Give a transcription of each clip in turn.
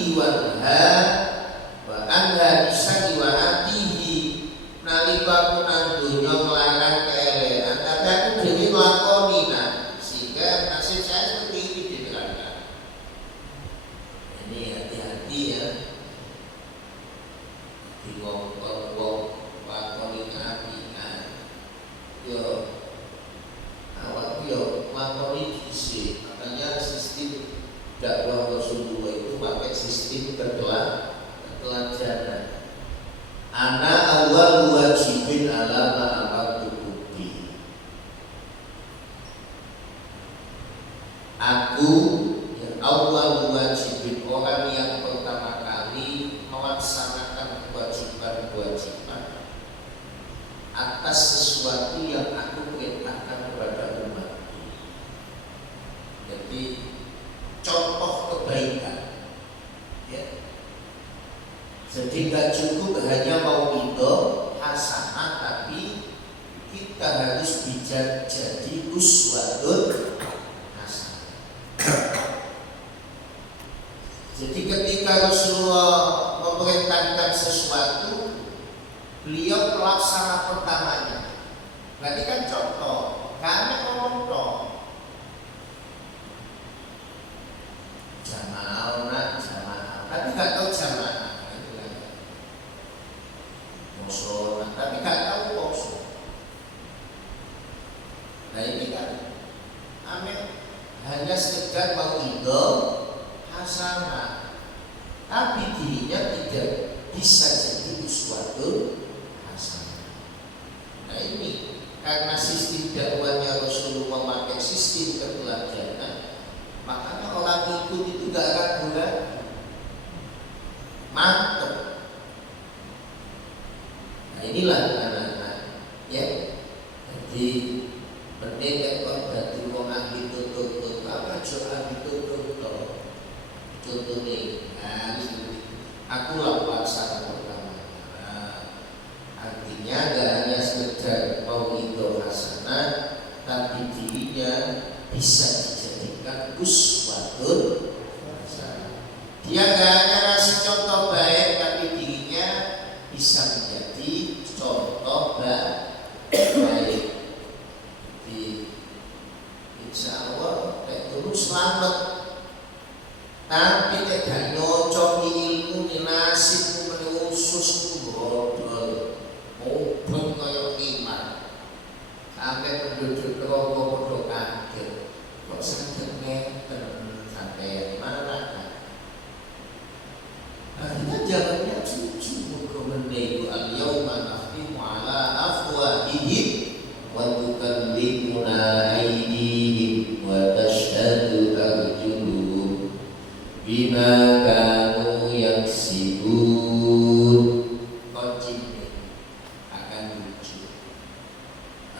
atihi wanha wa anha isani wa atihi nalika aku nang donya nglarang keelekan tapi aku dhewe nglakoni sehingga nasib saya seperti ini di neraka. Ini hati-hati ya di wong lakoni keapian yo awak yo lakoni dhisik. Makanya sistem dakwah Rasulullah itu pakai sistem ketelajanan. Ana awal wajibin ala ma'amaktubi. Aku yang awal wajibin, orang yang pertama kali melaksanakan kewajiban-kewajiban atas sesuatu yang aku perintahkan kepada umat. Jadi contoh kebaikan ya. Jadi gak cukup hanya mau itu hasanah, tapi kita harus bisa jadi uswatun hasanah. Jadi ketika Rasulullah memerintahkan sesuatu, beliau pelaksana pertamanya. Berarti kan contoh, karena ngomong jamaah, tapi gak tahu jamaah. Poso, tapi gak tahu poso. Nah ini kan hanya sekedar mau ridho hasanah, tapi dirinya tidak bisa jadi uswatun hasanah. Nah ini karena sistem dakwahnya Rasulullah memakai sistem ketelajanan, makanya orang ikut itu gak ragu-ragu, mantep. Nah inilah anak-anak ya. Jadi penting kok berarti wong ahli tutup apa jo ahli tutup contoh nih. Nah aku lah pelaksana pertama. Artinya gak hanya sekedar mau itu hasanah, tapi dirinya bisa dijadikan uswatun hasanah. Dia gak hanya ngasih contoh baik, tapi dirinya bisa menjadi contoh baik. Di insya Allah terus selamat. Tapi tidak nyocok ilmu ni nasibmu menusus bodol, obat kaya iman. Sampai penduduk rokok bodoh kaget. Kok sakit ngeten sampai mana kan? Kita jalannya jujur. Kemudian al-yawma nakhtimu ala afwahihim wa tukallimuna aydihim wa tashhadu arjuluhum bima kanu yaksibun. Kocimnya akan lucu.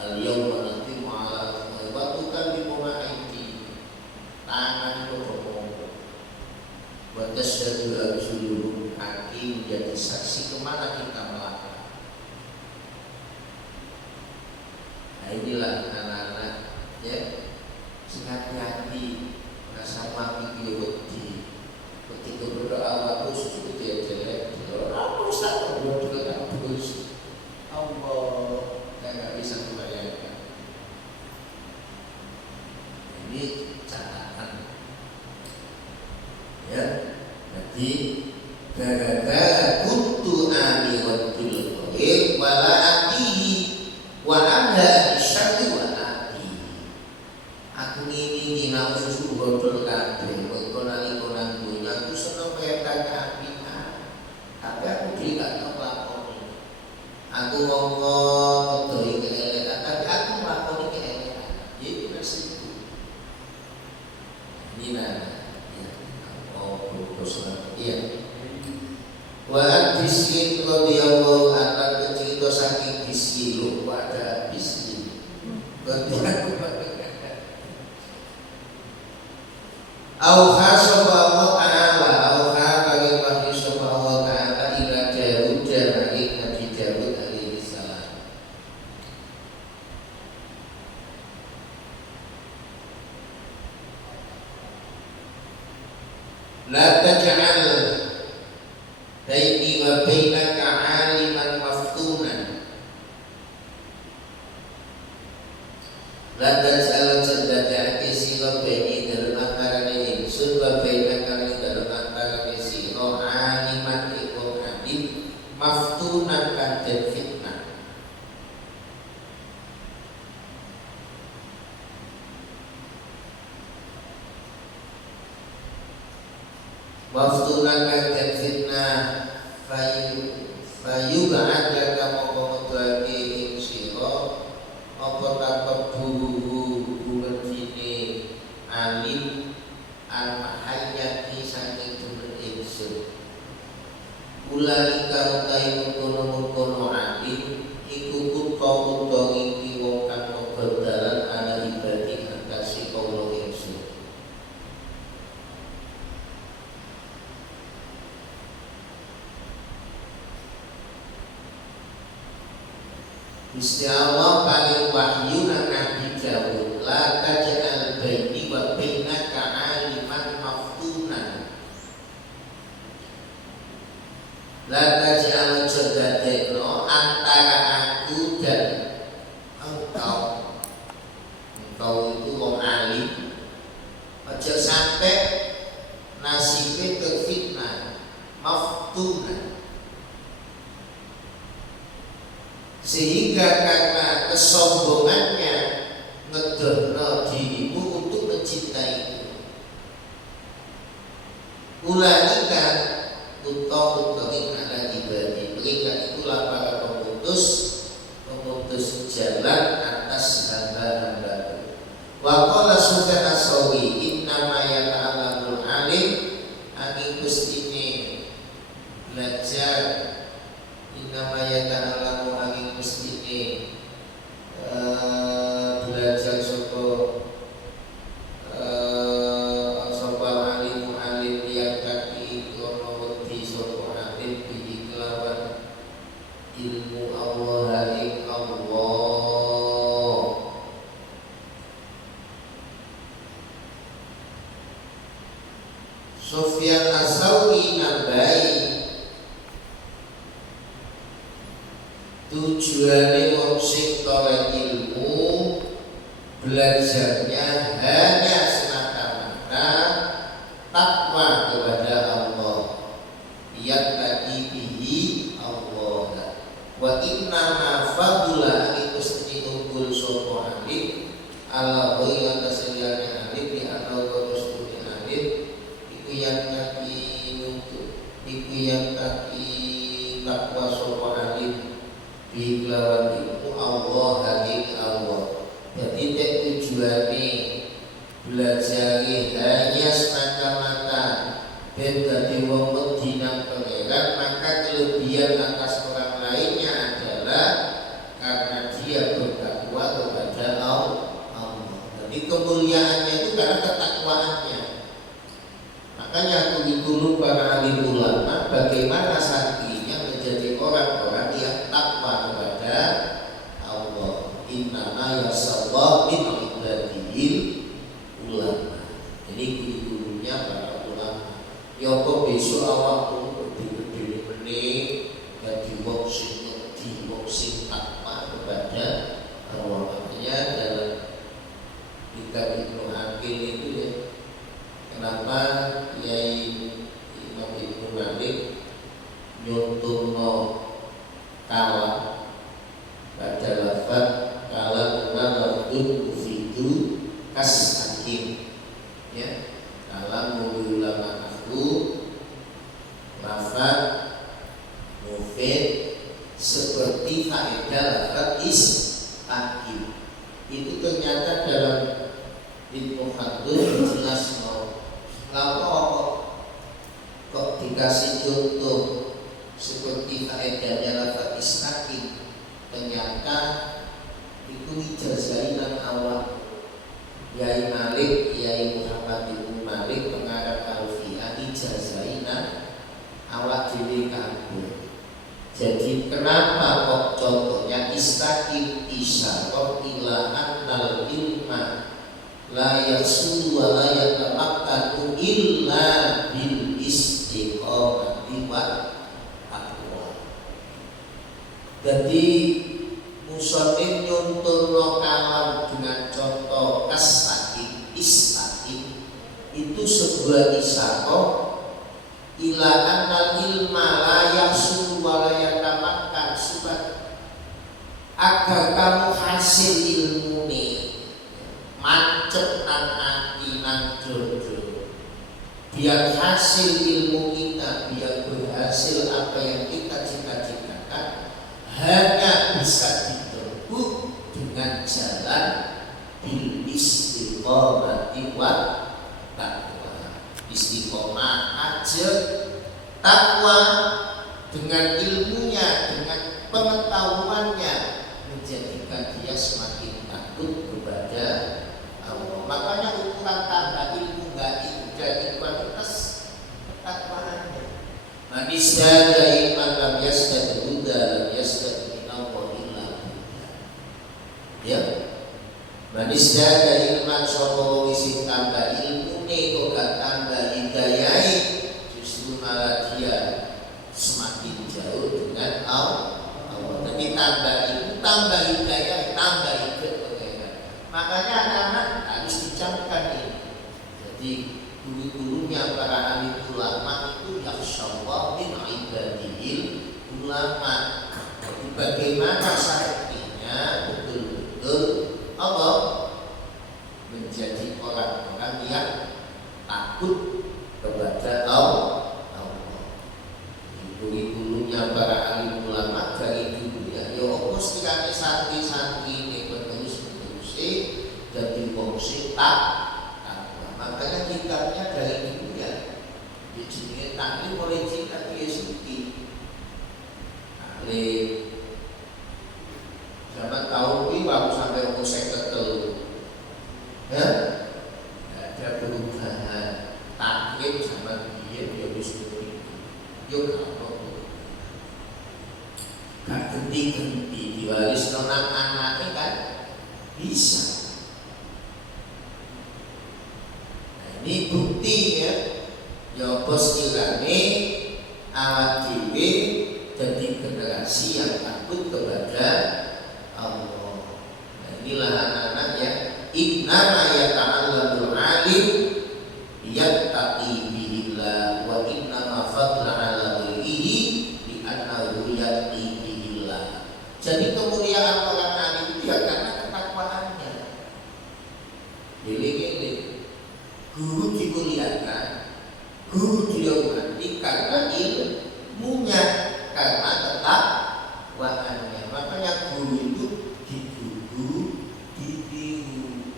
Al-yawma nakhtimu ala afwahihim wa tukallimuna aydihim, tangan berbohong, wa tashhadu arjuluhum, kaki menjadi saksi kemana kita melangkah. Nah inilah anak-anak ya, hati-hati rasa mati wedi. Ketika berdoa waktu sudah dia jelek, aku ustaz berdoa dengan bagus. Allah nggak bisa membayangkan. Ini catatan ya. Jadi gara-gara kuntu amiratul khair wala atihi wa anha isyari wa atihi. Aku ngini nauzu bodol kabeh kok nalika dunya aku seneng perintah keapian, tapi aku dhewe gak tau lakoni. Aku ngomong doi keelekan, tapi aku nglakoni keelekan. Iki resiko. Ini nah iya. Wa bisri radhiyallahu anhu cerita saking bisri lho pada bisri. Au khasaba Allah ta'ala au khabari wa hisaba Allah ta'ala ila Daud Nabi Daud alaihi salam. La taj'al taj'al baini wa bainaka 'aliman maftunan la taj'al jadaka sira baini dalem antarane ingsun wa bainaka dalem antarane sira 'aliman iku alim maftunan kan den fitnah. Maftunan kan den fitnah fayu ba'da kamu komutuake ing sira apa takabbuhu sini alim al-mahayyati saking dhuwur ingsun. Ulalika utai mengkono-mengkono alim iku kutha-kutha iki wong kang kebedalan ana ibadi atase kawula ingsun. Gusti Allah paling wahyu nang Nabi Dawud, la taj'al baini wa bainaka 'aliman maftunan. La taj'al jadadekno antara aku dan engkau. Engkau itu wong alim. Aja sampai nasibnya terfitnah, maftunan. Sehingga karena kesombongannya ngedono dirimu untuk mencintaiku. Ulalika utawi ala ibadi, mereka itulah para pemutus jalan atas hamba-hambaku. Wa qala Sufyan as-Sauri innama yata'allamul alim angin gustine belajar innama yata'allamu angin gustine belajar saka alimu alim yang kaki krono wedi sapa alim bi kelawan ilmu Allah ing Allah. Sufyan as-Sauri nambahi tujuane wong sing toleh ilmu belajarnya hanya semata-mata takwa kepada Allah yang tadi bihi Allah. Wa inna ma fadula itu seni unggul sopo alim ala hoi atas liane alim di anal terus tuni alim iku yang kaki untuk iku yang kaki takwa sopo alim bi lawan iku Allah hadik Allah. Jadi tujuane belajar hanya semata-mata dan dadi wong wedi nang pangeran, maka kelebihan atas orang lainnya adalah karena dia bertakwa kepada Allah. Jadi kemuliaannya itu karena ketakwaannya. Makanya kurikulum para alim ulama bagaimana santrinya menjadi orang-orang yang takwa kepada Allah. Innama yasallahu min ibadihil ulama. Jadi kurikulumnya para ulama. Ya kok besok awakmu berdiri meneh dadi wong sing wedi, wong sing takwa kepada Allah. Makanya dalam kitab Ibnu Aqil itu ya, kenapa Yai Imam Ibnu Malik nyontohno kalam pada lafaz kalam naladun fitu kas hakim ya, kalam ulama aku lafaz mufid seperti faedah lafaz hakim. Itu ternyata dalam Ibnu Khaldun jelas kok dikasih contoh seperti faedahnya lafaz istaqim. Ternyata itu dijazahi nang awak Yai Malik, Yai Muhammad bin Malik pengarang Alfiyah dijazahi nang awak dhewe kabeh. Jadi kenapa kok contohnya istaqim isyarah ila annal ilma la yasulu wa la yatamakkanu illa bil istiqamah. Jadi musonif nyunturno kalam dengan contoh kasakin istakin itu sebuah isyarah ila anna ilma la yahsul wa la yatamakkan, agar kamu hasil ilmu nih mancep nang ati nang jodoh, biar hasil ilmu kita, biar berhasil apa yang kita cita-citakan hanya bisa ditempuh dengan jalan bil istiqomati wa taqwa. Istiqomah aja takwa dengan ilmunya, dengan pengetahuannya menjadikan dia semakin takut kepada Allah. Makanya ukuran tambah ilmu enggak dari kualitas ketakwaannya. Manusia dari malam yasdad huda lam yasdad minallah illa huda. Ya, manusia dari iman sopo isi tambah ilmu nih kok tambah hidayah, justru malah dia semakin jauh dengan Allah. Tapi tambah ilmu, tambah hidayah, tambah hidup pengeran. Makanya anak-anak harus dicamkan ini. Jadi dulu-dulunya para ahli ulama itu yakhsyallah min ibadihil ulama. Jadi bagaimana syartinya betul-betul Allah menjadi orang-orang yang takut kepada Allah. Dulu-dulunya para ahli ulama dari dulu ya apa sekiranya santri-santri ini terus jadi fungsi takwa. Makanya kitabnya dari dulu ya jenenge taklim oleh kitab Yesuki. Taklim zaman tahun ini waktu sampai umur 53 ya ada perubahan. Taklim zaman dia wis begitu yo gak genti-genti diwaris nang anaknya kan bisa. Nah, ini bukti ya bos kirane awak dhewe jadi generasi yang takut kepada Allah. Nah, inilah anak-anak ya innama yata'allamul alim yattaqi billah wa innama fadla ala ghairihi li annahu yaqi. Jadi kemuliaan orang alim itu ya karena ketakwaannya. Dili-dili guru dimuliakan, guru dihormati karena ilmunya, karena ketakwaannya. Makanya guru itu ditugu, ditiru.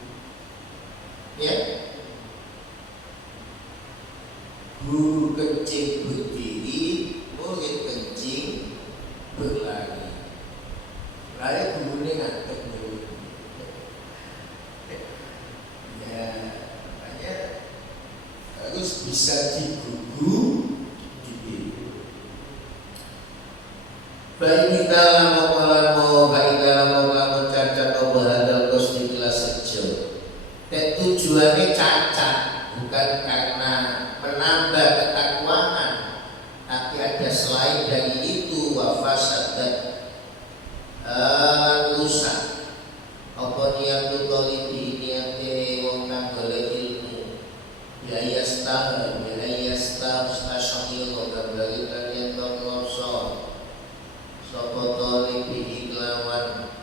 Ya, guru kencing berdiri, murid kencing berlari. Saya gurunya ngantuk dulu. Ya, makanya harus bisa digugu, ditiru. Baik dalam mau cacat atau hadal kosdi kelas sejo. Dan tujuannya cacat bukan karena menambah ketakwaan, tapi ada selain dari itu wafasad dan rusak. Apa niat tolibi niate wong kang golek ilmu ya yastah stasyil gambari kalian tolongso sapa tolibi iklawan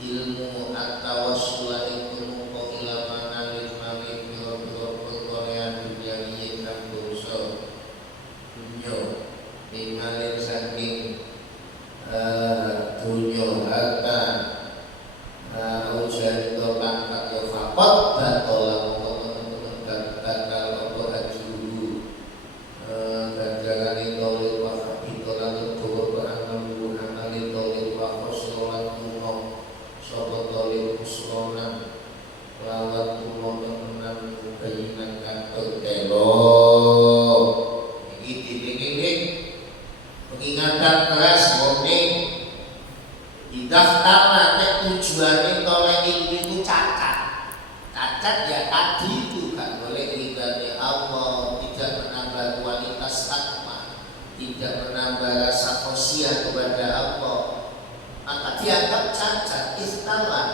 ilmu at-tawassul ilmu ilaman al-mari biro Korea dunia ini kang dosa dunia mengalir saking dunia harta ujian itu pangkat ya fakot dan tolak batal apa hajiru ganjaran itu oleh wahabi tolak itu beramal amal itu oleh wakosolat tumo sobat oleh kuslona lawat tumo temenan keinginan kantor telo ini pengingatan keras warning daftar nanti tujuannya toleh ilmu itu cacat ya tadi itu kan boleh ridhanya Allah, tidak menambah kualitas takwa, tidak menambah rasa khosyah kepada Allah, maka dianggap cacat, ikhtallah.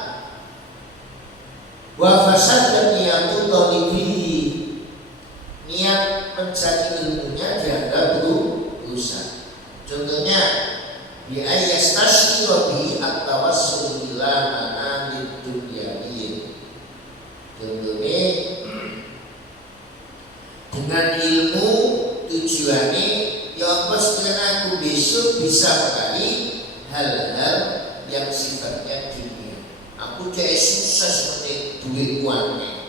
Wa fasada niyatul thalibihi, niat mencari ilmunya dianggap rusak. Contohnya bi ayyastasyira bi at-tawassul ila ma'anid dunyawiyyin. Contohnya dengan ilmu tujuannya ya apa sekiranya aku besok bisa meraih hal-hal yang sifatnya dunia. Aku jadi sukses seperti duit uangnya,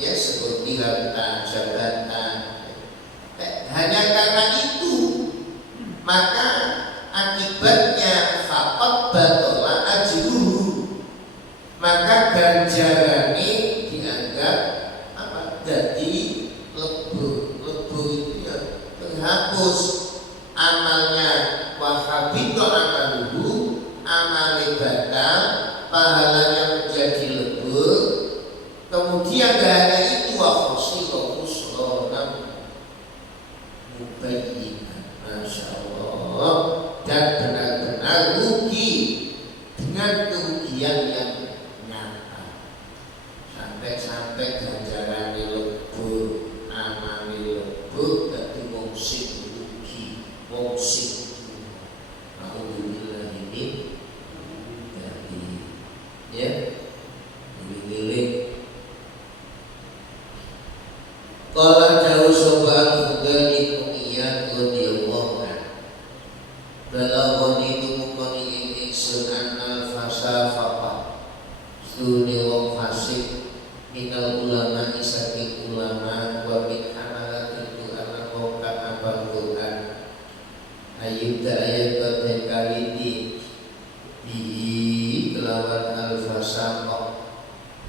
ya seperti harta, jabatan. Hanya karena itu maka akibatnya faqad batola ajruhu, maka ganjarannya dianggap apa? Jadi lebur itu ya terhapus amalnya, wahabito amaluhu, amale batal, pahalanya menjadi lebur. Kemudian gak hanya itu, wa khosiro khusronan mubayyinan, masya Allah, dan benar-benar rugi dengan kerugian yang nyata. Sampai ganjarannya lebur, amale lebur, dadi wong sing rugi, wong sing alhamdulillah ini dari ya milik. Qala jauh sobat Fudail ibn Iyad radhiyallahu anhu, balaghani tumukani ingsun annal fasafaqa, stune wong fasik minal ulama saking ulama, wa min amalatin Qur'an wa ka'abal Qur'an ayyuda ayat kaliti bihi kelawan al-fasaqa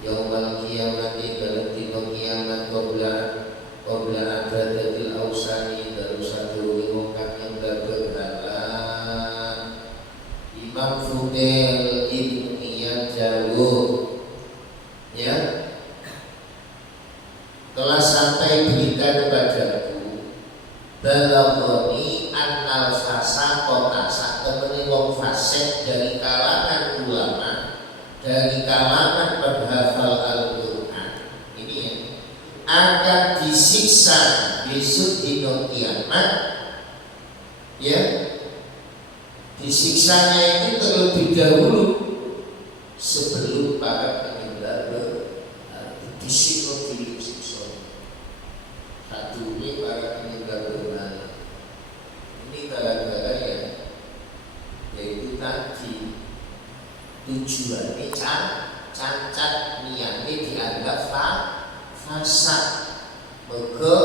yaumal qiyamati dalam dino kiamat qabla abadatil awsani dalam satu wong kang nyembah berhala. Imam Fudail ibn Iyad jauh ya, telah sampai berita kepadaku balaghani annal fasaqata, satemene wong fasik dari kalangan ulama, dari kalangan penghafal Al-Quran ini ya, akan disiksa besok di kiamat ya. Disiksanya itu terlebih dahulu sebelum para penyembah disiksa. Satu ini para penyembah berhala. Ini gara-gara ya, yaitu tadi tujuannya cacat, niatnya dianggap fasad. Maka